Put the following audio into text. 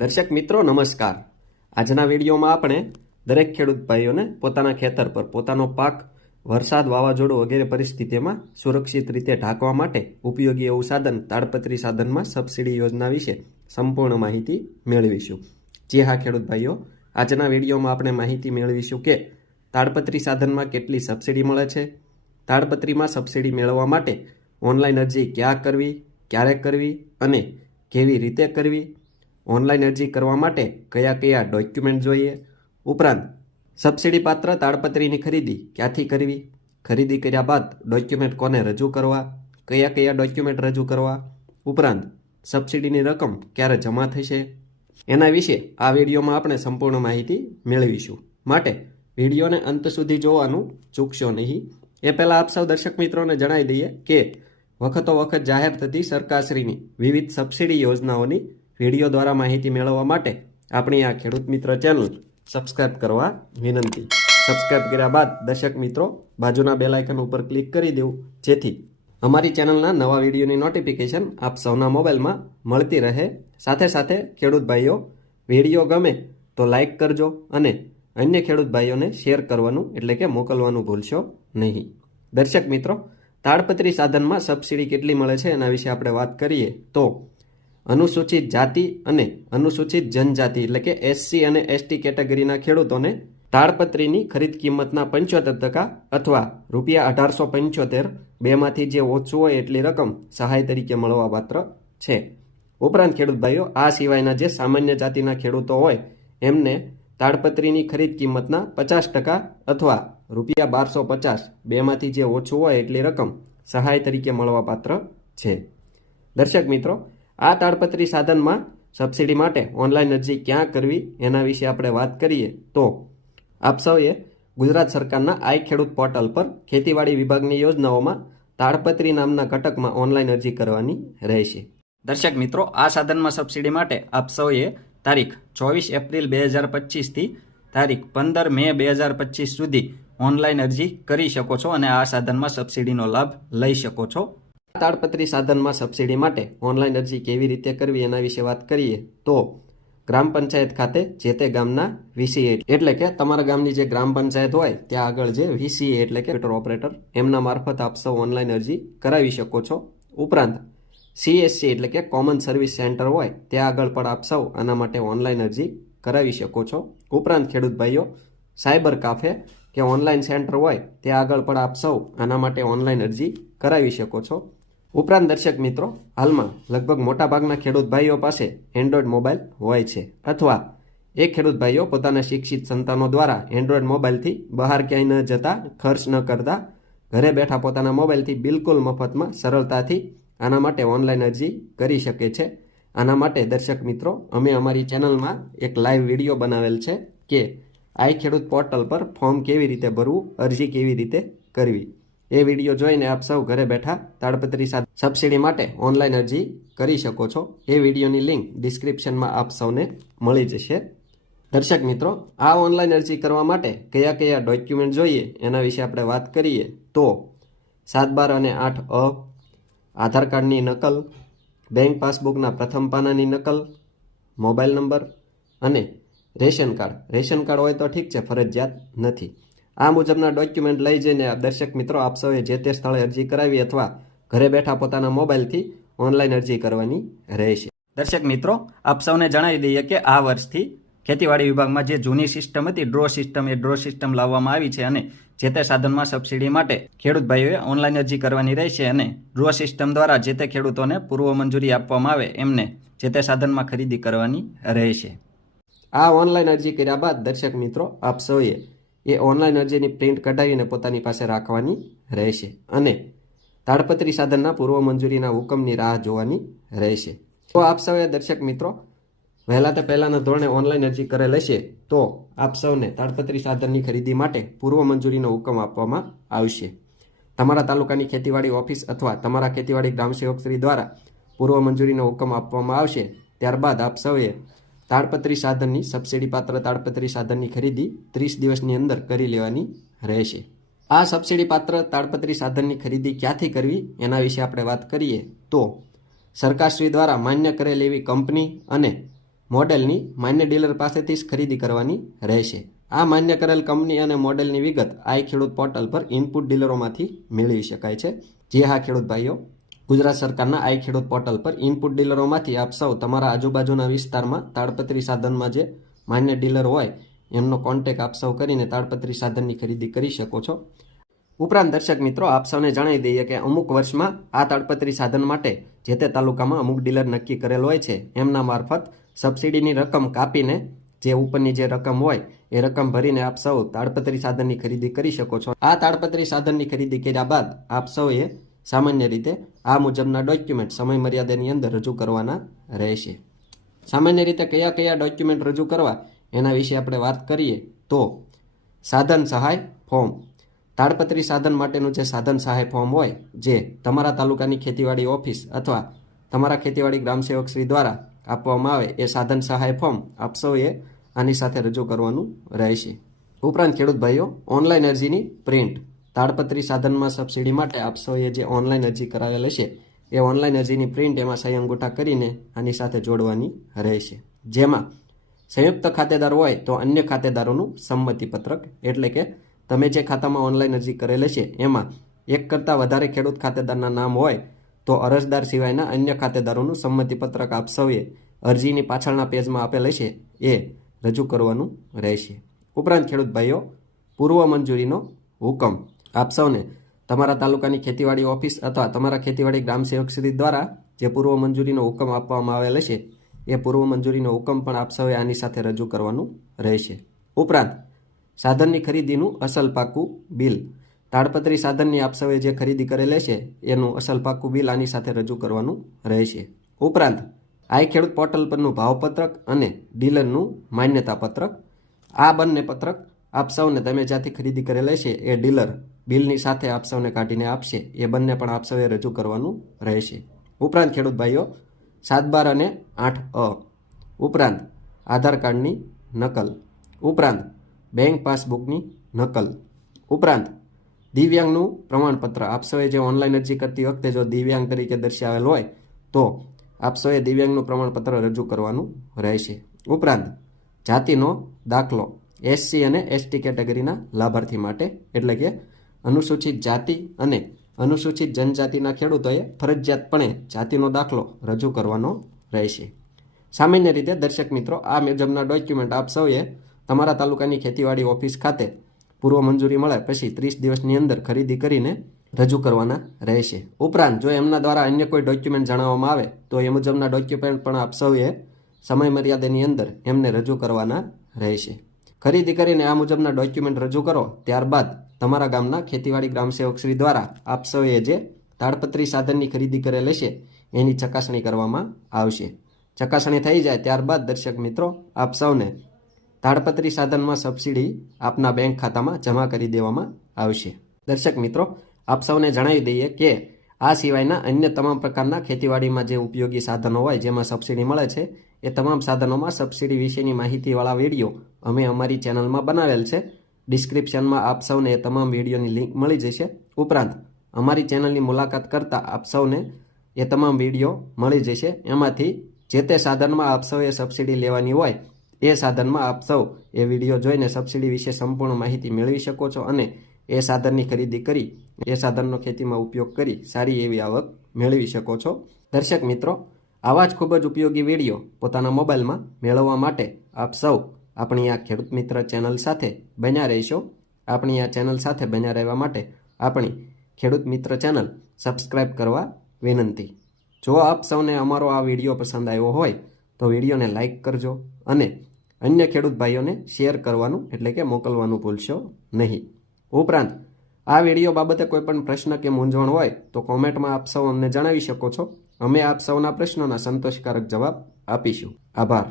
દર્શક મિત્રો નમસ્કાર। આજના વિડીયોમાં આપણે દરેક ખેડૂત ભાઈઓને પોતાના ખેતર પર પોતાનો પાક વરસાદ વાવાઝોડું વગેરે પરિસ્થિતિમાં સુરક્ષિત રીતે ઢાંકવા માટે ઉપયોગી એવું સાધન તાડપત્રી સાધનમાં સબસિડી યોજના વિશે સંપૂર્ણ માહિતી મેળવીશું। જી હા ખેડૂત ભાઈઓ, આજના વિડીયોમાં આપણે માહિતી મેળવીશું કે તાડપત્રી સાધનમાં કેટલી સબસિડી મળે છે, તાડપત્રીમાં સબસિડી મેળવવા માટે ઓનલાઈન અરજી ક્યાં કરવી, ક્યારે કરવી અને કેવી રીતે કરવી, ઓનલાઈન અરજી કરવા માટે કયા કયા ડોક્યુમેન્ટ જોઈએ, ઉપરાંત સબસિડી પાત્ર તાડપત્રીની ખરીદી ક્યાંથી કરવી, ખરીદી કર્યા બાદ ડોક્યુમેન્ટ કોને રજૂ કરવા, કયા કયા ડોક્યુમેન્ટ રજૂ કરવા, ઉપરાંત સબસિડીની રકમ ક્યારે જમા થશે, એના વિશે આ વિડીયોમાં આપણે સંપૂર્ણ માહિતી મેળવીશું। માટે વિડીયોને અંત સુધી જોવાનું ચૂકશો નહીં। એ પહેલાં આપ સૌ દર્શક મિત્રોને જણાવી દઈએ કે વખતો વખત જાહેર થતી સરકારશ્રીની વિવિધ સબસિડી યોજનાઓની વિડીયો દ્વારા માહિતી મેળવવા માટે આપણી આ ખેડૂત મિત્ર ચેનલ સબસ્ક્રાઇબ કરવા વિનંતી। સબસ્ક્રાઇબ કર્યા બાદ દર્શક મિત્રો બાજુના બેલ આઇકન ઉપર ક્લિક કરી દેવું, જેથી અમારી ચેનલના નવા વિડીયોની નોટિફિકેશન આપ સૌના મોબાઈલમાં મળતી રહે। સાથે સાથે ખેડૂત ભાઈઓ, વિડીયો ગમે તો લાઇક કરજો અને અન્ય ખેડૂત ભાઈઓને શેર કરવાનું એટલે કે મોકલવાનું ભૂલશો નહીં। દર્શક મિત્રો, તાડપત્રી સાધનમાં સબસિડી કેટલી મળે છે એના વિશે આપણે વાત કરીએ તો અનુસૂચિત જાતિ અને અનુસૂચિત જનજાતિ એટલે કે એસસી અને એસટી કેટેગરીના ખેડૂતોને તાડપત્રીની ખરીદ કિંમતના 75% અથવા ₹1875 બેમાંથી જે ઓછું હોય એટલી રકમ સહાય તરીકે મળવાપાત્ર છે। ઉપરાંત ખેડૂત ભાઈઓ, આ સિવાયના જે સામાન્ય જાતિના ખેડૂતો હોય એમને તાડપત્રીની ખરીદ કિંમતના 50% અથવા ₹1250 બેમાંથી જે ઓછું હોય એટલી રકમ સહાય તરીકે મળવાપાત્ર છે। દર્શક મિત્રો, આ તાડપત્રી સાધનમાં સબસિડી માટે ઓનલાઈન અરજી ક્યાં કરવી એના વિશે આપણે વાત કરીએ તો આપ સૌએ ગુજરાત સરકારના આઈ ખેડૂત પોર્ટલ પર ખેતીવાડી વિભાગની યોજનાઓમાં તાડપત્રી નામના ઘટકમાં ઓનલાઈન અરજી કરવાની રહેશે। દર્શક મિત્રો, આ સાધનમાં સબસિડી માટે આપ સૌએ તારીખ 24 એપ્રિલ 2025 થી તારીખ 15 મે 2025 સુધી ઓનલાઈન અરજી કરી શકો છો અને આ સાધનમાં સબસિડીનો લાભ લઈ શકો છો। તાડપત્રી સાધનમાં સબસિડી માટે ઓનલાઈન અરજી કેવી રીતે કરવી એના વિશે વાત કરીએ તો ગ્રામ પંચાયત ખાતે જે તે ગામના વીસીએ એટલે કે તમારા ગામની જે ગ્રામ પંચાયત હોય ત્યાં આગળ જે વીસીએ એટલે કે ઓપરેટર એમના મારફત આપ સૌ ઓનલાઈન અરજી કરાવી શકો છો। ઉપરાંત સીએસસી એટલે કે કોમન સર્વિસ સેન્ટર હોય ત્યાં આગળ પણ આપ સૌ આના માટે ઓનલાઈન અરજી કરાવી શકો છો। ઉપરાંત ખેડૂત ભાઈઓ, સાયબર કાફે કે ઓનલાઈન સેન્ટર હોય ત્યાં આગળ પણ આપ સૌ આના માટે ઓનલાઈન અરજી કરાવી શકો છો। ઉપરાંત દર્શક મિત્રો, હાલમાં લગભગ મોટાભાગના ખેડૂત ભાઈઓ પાસે એન્ડ્રોઈડ મોબાઈલ હોય છે અથવા એ ખેડૂત ભાઈઓ પોતાના શિક્ષિત સંતાનો દ્વારા એન્ડ્રોઈડ મોબાઈલથી બહાર ક્યાંય ન જતા, ખર્ચ ન કરતા ઘરે બેઠા પોતાના મોબાઈલથી બિલકુલ મફતમાં સરળતાથી આના માટે ઓનલાઈન અરજી કરી શકે છે। આના માટે દર્શક મિત્રો, અમે અમારી ચેનલમાં એક લાઈવ વિડીયો બનાવેલ છે કે આઈ ખેડૂત પોર્ટલ પર ફોર્મ કેવી રીતે ભરવું, અરજી કેવી રીતે કરવી। એ વિડીયો જોઈને આપ સૌ ઘરે બેઠા તાડપત્રી સબસિડી માટે ઓનલાઈન અરજી કરી શકો છો। એ વિડીયોની લિંક ડિસ્ક્રિપ્શનમાં આપ સૌને મળી જશે। દર્શક મિત્રો, આ ઓનલાઈન અરજી કરવા માટે કયા કયા ડોક્યુમેન્ટ જોઈએ એના વિશે આપણે વાત કરીએ તો 7/12 અને 8A, આધાર કાર્ડની નકલ, બેંક પાસબુકના પ્રથમ પાનાની નકલ, મોબાઈલ નંબર અને રેશન કાર્ડ। રેશન કાર્ડ હોય તો ઠીક છે, ફરજિયાત નથી। આ મુજબના ડોક્યુમેન્ટ લઈ જઈને દર્શક મિત્રો આપ સૌએ જે તે સ્થળે અરજી કરાવી અથવા ઘરે બેઠા પોતાના મોબાઈલથી ઓનલાઈન અરજી કરવાની રહેશે। દર્શક મિત્રો, આપ સૌને જણાવી દઈએ કે આ વર્ષથી ખેતીવાડી વિભાગમાં જે જૂની સિસ્ટમ હતી ડ્રો સિસ્ટમ, એ ડ્રો સિસ્ટમ લાવવામાં આવી છે અને જે તે સાધનમાં સબસિડી માટે ખેડૂત ભાઈઓએ ઓનલાઈન અરજી કરવાની રહેશે અને ડ્રો સિસ્ટમ દ્વારા જે તે ખેડૂતોને પૂર્વ મંજૂરી આપવામાં આવે એમને જે તે સાધનમાં ખરીદી કરવાની રહેશે। આ ઓનલાઈન અરજી કર્યા બાદ દર્શક મિત્રો આપ સૌએ એ ઓનલાઈન અરજીની પ્રિન્ટ કઢાવીને પોતાની પાસે રાખવાની રહેશે અને તાડપત્રી સાધનના પૂર્વ મંજૂરીના હુકમની રાહ જોવાની રહેશે। તો આપ સૌએ દર્શક મિત્રો વહેલા તે પહેલાંના ધોરણે ઓનલાઈન અરજી કરેલ હશે તો આપ સૌને તાડપત્રી સાધનની ખરીદી માટે પૂર્વ મંજૂરીનો હુકમ આપવામાં આવશે। તમારા તાલુકાની ખેતીવાડી ઓફિસ અથવા તમારા ખેતીવાડી ગ્રામ સેવકશ્રી દ્વારા પૂર્વ મંજૂરીનો હુકમ આપવામાં આવશે। ત્યારબાદ આપ સૌએ તાડપત્રી સાધનની સબસિડી પાત્ર તાડપત્રી સાધનની ખરીદી 30 દિવસની અંદર કરી લેવાની રહેશે। આ સબસિડી પાત્ર તાડપત્રી સાધનની ખરીદી ક્યાંથી કરવી એના વિશે આપણે વાત કરીએ તો સરકારશ્રી દ્વારા માન્ય કરેલ એવી કંપની અને મોડેલની માન્ય ડીલર પાસેથી જ ખરીદી કરવાની રહેશે. આ માન્ય કરેલ કંપની અને મોડેલની વિગત આઈ ખેડૂત પોર્ટલ પર ઇનપુટ ડીલરોમાંથી મેળવી શકાય છે. જે હા ખેડૂત ભાઈઓ, ગુજરાત સરકારના આઈ ખેડૂત પોર્ટલ પર ઇનપુટ ડીલરોમાંથી આપ સૌ તમારા આજુબાજુના વિસ્તારમાં તાડપત્રી સાધનમાં જે માન્ય ડીલર હોય એમનો કોન્ટેક આપ સૌ કરીને તાડપત્રી સાધનની ખરીદી કરી શકો છો. ઉપરાંત દર્શક મિત્રો, આપ સૌને જણાવી દઈએ કે અમુક વર્ષમાં આ તાડપત્રી સાધન માટે જે તે તાલુકામાં અમુક ડીલર નક્કી કરેલ હોય છે એમના મારફત સબસિડીની રકમ કાપીને જે ઉપરની જે રકમ હોય એ રકમ ભરીને આપ સૌ તાડપત્રી સાધનની ખરીદી કરી શકો છો. આ તાડપત્રી સાધનની ખરીદી કર્યા બાદ આપ સૌએ સામાન્ય રીતે આ મુજબના ડોક્યુમેન્ટ સમય મર્યાદાની અંદર રજૂ કરવાના રહેશે. સામાન્ય રીતે કયા કયા ડોક્યુમેન્ટ રજૂ કરવા એના વિશે આપણે વાત કરીએ તો સાધન સહાય ફોર્મ. તાડપત્રી સાધન માટેનું જે સાધન સહાય ફોર્મ હોય જે તમારા તાલુકાની ખેતીવાડી ઓફિસ અથવા તમારા ખેતીવાડી ગ્રામસેવક શ્રી દ્વારા આપવામાં આવે એ સાધન સહાય ફોર્મ આપ સૌએ આની સાથે રજૂ કરવાનું રહેશે. ઉપરાંત ખેડૂત ભાઈઓ, ઓનલાઈન અરજીની પ્રિન્ટ. તાડપત્રી સાધનમાં સબસિડી માટે આપ સૌએ જે ઓનલાઈન અરજી કરાવેલ હશે એ ઓનલાઈન અરજીની પ્રિન્ટ એમાં સહી અંગૂઠા કરીને આની સાથે જોડવાની રહેશે. જેમાં સંયુક્ત ખાતેદાર હોય તો અન્ય ખાતેદારોનું સંમતિપત્રક, એટલે કે તમે જે ખાતામાં ઓનલાઈન અરજી કરેલ હશે એમાં એક કરતાં વધારે ખેડૂત ખાતેદારના નામ હોય તો અરજદાર સિવાયના અન્ય ખાતેદારોનું સંમતિપત્રક આપ સૌએ અરજીની પાછળના પેજમાં આપેલ હશે એ રજૂ કરવાનું રહેશે. ઉપરાંત ખેડૂત ભાઈઓ, પૂર્વ મંજૂરીનો હુકમ. આપ સૌને તમારા તાલુકાની ખેતીવાડી ઓફિસ અથવા તમારા ખેતીવાડી ગ્રામસેવક શ્રી દ્વારા જે પૂર્વ મંજૂરીનો હુકમ આપવામાં આવેલ હશે એ પૂર્વ મંજૂરીનો હુકમ પણ આપ સૌએ આની સાથે રજૂ કરવાનું રહેશે. ઉપરાંત સાધનની ખરીદીનું અસલ પાકું બિલ. તાડપત્રી સાધનની આપ સૌએ જે ખરીદી કરેલ હશે એનું અસલ પાકું બિલ આની સાથે રજૂ કરવાનું રહેશે. ઉપરાંત આઈ ખેડૂત પોર્ટલ પરનું ભાવપત્રક અને ડીલરનું માન્યતા પત્રક. આ બંને પત્રક આપ સૌને તમે જ્યાંથી ખરીદી કરેલ હશે એ ડીલર બિલની સાથે આપ સૌને કાઢીને આપશે એ બંને પણ આપ સૌએ રજૂ કરવાનું રહેશે. ઉપરાંત ખેડૂત ભાઈઓ, 7/12 અને 8A. ઉપરાંત આધાર કાર્ડની નકલ. ઉપરાંત બેંક પાસબુકની નકલ. ઉપરાંત દિવ્યાંગનું પ્રમાણપત્ર. આપ સૌએ જે ઓનલાઈન અરજી કરતી વખતે જો દિવ્યાંગ તરીકે દર્શાવેલ હોય તો આપ સૌએ દિવ્યાંગનું પ્રમાણપત્ર રજૂ કરવાનું રહેશે. ઉપરાંત જાતિનો દાખલો. એસસી અને એસટી કેટેગરીના લાભાર્થી માટે, એટલે કે અનુસૂચિત જાતિ અને અનુસૂચિત જનજાતિના ખેડૂતોએ ફરજિયાતપણે જાતિનો દાખલો રજૂ કરવાનો રહેશે. સામાન્ય રીતે દર્શક મિત્રો, આ મુજબના ડોક્યુમેન્ટ આપ સૌએ તમારા તાલુકાની ખેતીવાડી ઓફિસ ખાતે પૂર્વ મંજૂરી મળે પછી 30 દિવસની અંદર ખરીદી કરીને રજૂ કરવાના રહેશે. ઉપરાંત જો એમના દ્વારા અન્ય કોઈ ડોક્યુમેન્ટ જણાવવામાં આવે તો એ મુજબના ડોક્યુમેન્ટ પણ આપ સૌએ સમય મર્યાદાની અંદર એમને રજૂ કરવાના રહેશે. ખરીદી કરીને આ મુજબના ડોક્યુમેન્ટ રજૂ કરો ત્યારબાદ તમારા ગામના ખેતીવાડી ગ્રામસેવક શ્રી દ્વારા આપ સૌએ જે તાડપત્રી સાધનની ખરીદી કરેલ હશે એની ચકાસણી કરવામાં આવશે. ચકાસણી થઈ જાય ત્યારબાદ દર્શક મિત્રો, આપ સૌને તાડપત્રી સાધનમાં સબસિડી આપના બેંક ખાતામાં જમા કરી દેવામાં આવશે. દર્શક મિત્રો, આપ સૌને જણાવી દઈએ કે આ સિવાયના અન્ય તમામ પ્રકારના ખેતીવાડીમાં જે ઉપયોગી સાધનો હોય જેમાં સબસિડી મળે છે એ તમામ સાધનોમાં સબસિડી વિશેની માહિતીવાળા વિડીયો અમે અમારી ચેનલમાં બનાવેલ છે. ડિસ્ક્રિપ્શનમાં આપ સૌને એ તમામ વિડીયોની લિંક મળી જશે. ઉપરાંત અમારી ચેનલની મુલાકાત કરતાં આપ સૌને એ તમામ વિડીયો મળી જશે. એમાંથી જે તે સાધનમાં આપ સૌએ સબસિડી લેવાની હોય એ સાધનમાં આપ સૌ એ વિડીયો જોઈને સબસિડી વિશે સંપૂર્ણ માહિતી મેળવી શકો છો અને એ સાધનની ખરીદી કરી એ સાધનનો ખેતીમાં ઉપયોગ કરી સારી એવી આવક મેળવી શકો છો. દર્શક મિત્રો, આવા જ ખૂબ જ ઉપયોગી વિડીયો પોતાના મોબાઈલમાં મેળવવા માટે આપ સૌ આપણી આ ખેડૂત મિત્ર ચેનલ સાથે બન્યા રહેશો. આપણી આ ચેનલ સાથે બન્યા રહેવા માટે આપણી ખેડૂત મિત્ર ચેનલ સબસ્ક્રાઈબ કરવા વિનંતી. જો આપ સૌને અમારો આ વિડીયો પસંદ આવ્યો હોય તો વિડીયોને લાઈક કરજો અને અન્ય ખેડૂત ભાઈઓને શેર કરવાનું એટલે કે મોકલવાનું ભૂલશો નહીં. ઉપરાંત આ વિડીયો બાબતે કોઈ પણ પ્રશ્ન કે મૂંઝવણ હોય તો કોમેન્ટમાં આપ સૌ અમને જણાવી શકો છો. અમે આપ સૌના પ્રશ્નોના સંતોષકારક જવાબ આપીશું. આભાર.